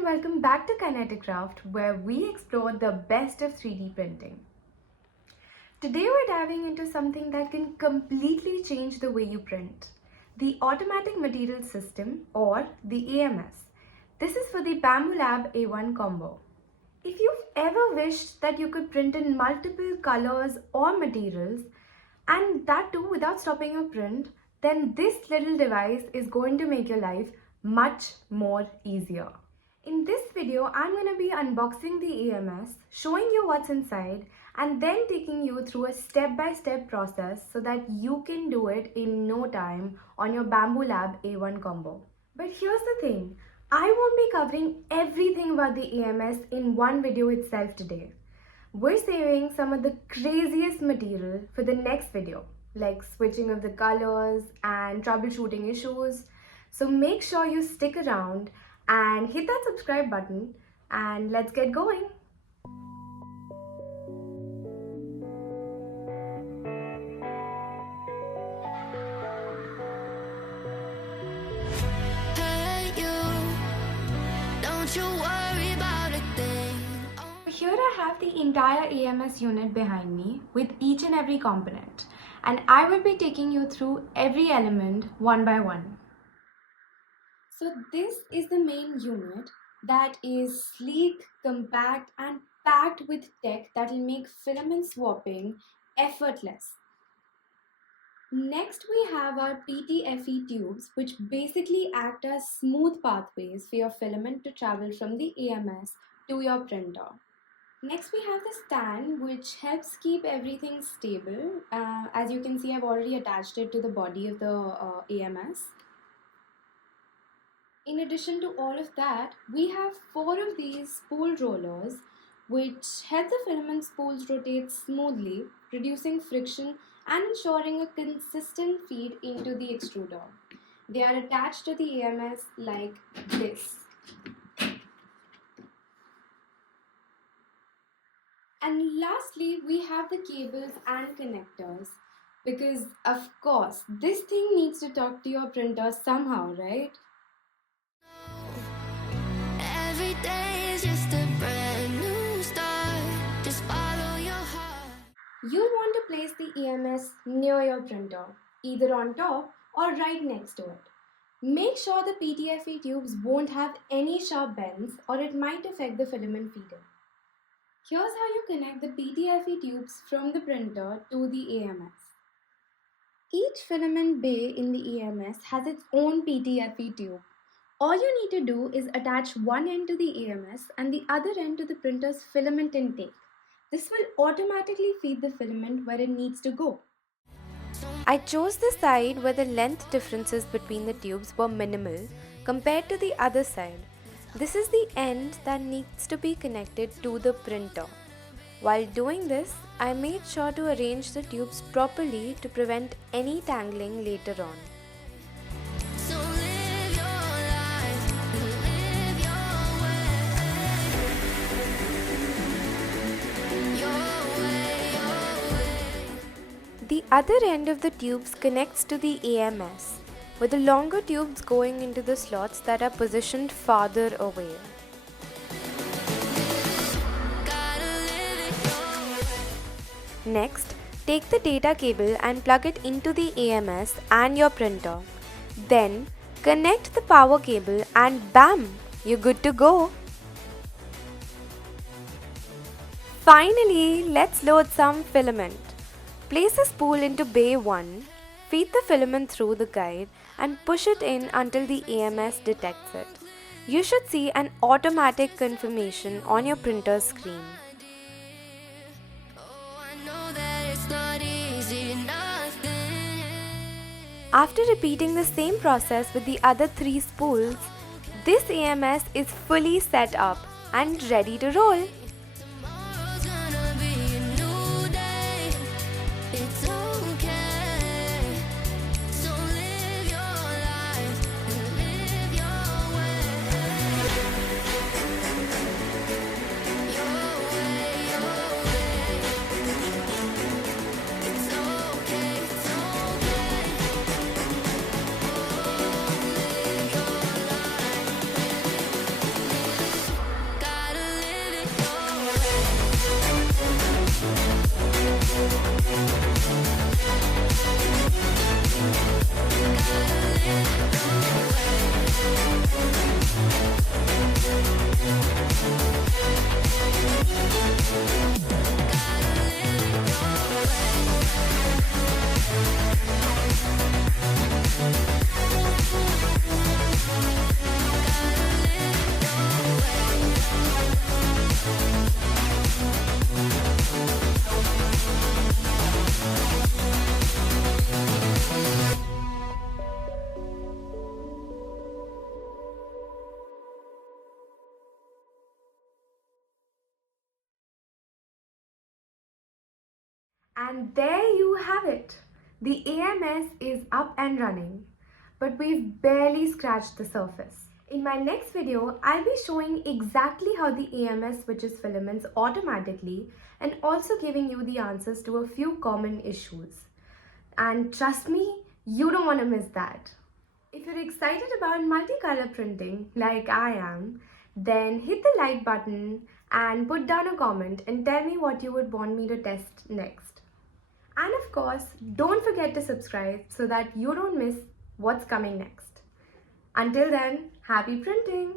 and welcome back to Kineticraft, where we explore the best of 3D printing. Today we're diving into something that can completely change the way you print, the Automatic Material System, or the AMS. This is for the Bambu Lab A1 Combo. If you've ever wished that you could print in multiple colors or materials, and that too without stopping your print, then this little device is going to make your life much more easier. In this video, I'm going to be unboxing the AMS, showing you what's inside, and then taking you through a step-by-step process so that you can do it in no time on your Bambu Lab A1 Combo. But here's the thing, I won't be covering everything about the AMS in one video itself today. We're saving some of the craziest material for the next video, like switching of the colors and troubleshooting issues. So make sure you stick around and hit that subscribe button and let's get going. Here I have the entire AMS unit behind me with each and every component, and I will be taking you through every element one by one. So this is the main unit that is sleek, compact and packed with tech that will make filament swapping effortless. Next we have our PTFE tubes, which basically act as smooth pathways for your filament to travel from the AMS to your printer. Next we have the stand, which helps keep everything stable. As you can see, I've already attached it to the body of the AMS. In addition to all of that, we have 4 of these spool rollers which help the filament spools rotate smoothly, reducing friction and ensuring a consistent feed into the extruder. They are attached to the AMS like this. And lastly, we have the cables and connectors because, of course, this thing needs to talk to your printer somehow, right? Every day is just a brand new start. Just follow your heart. You'll want to place the EMS near your printer, either on top or right next to it. Make sure the PTFE tubes won't have any sharp bends or it might affect the filament feeder. Here's how you connect the PTFE tubes from the printer to the AMS. Each filament bay in the AMS has its own PTFE tube. All you need to do is attach one end to the AMS and the other end to the printer's filament intake. This will automatically feed the filament where it needs to go. I chose the side where the length differences between the tubes were minimal compared to the other side. This is the end that needs to be connected to the printer. While doing this, I made sure to arrange the tubes properly to prevent any tangling later on. The other end of the tubes connects to the AMS, with the longer tubes going into the slots that are positioned farther away. Next, take the data cable and plug it into the AMS and your printer. Then, connect the power cable and bam! You're good to go! Finally, let's load some filament. Place a spool into bay 1, feed the filament through the guide and push it in until the AMS detects it. You should see an automatic confirmation on your printer screen. After repeating the same process with the other 3 spools, this AMS is fully set up and ready to roll. And there you have it. The AMS is up and running, but we've barely scratched the surface. In my next video, I'll be showing exactly how the AMS switches filaments automatically and also giving you the answers to a few common issues. And trust me, you don't want to miss that. If you're excited about multicolor printing like I am, then hit the like button and put down a comment and tell me what you would want me to test next. And of course, don't forget to subscribe so that you don't miss what's coming next. Until then, happy printing!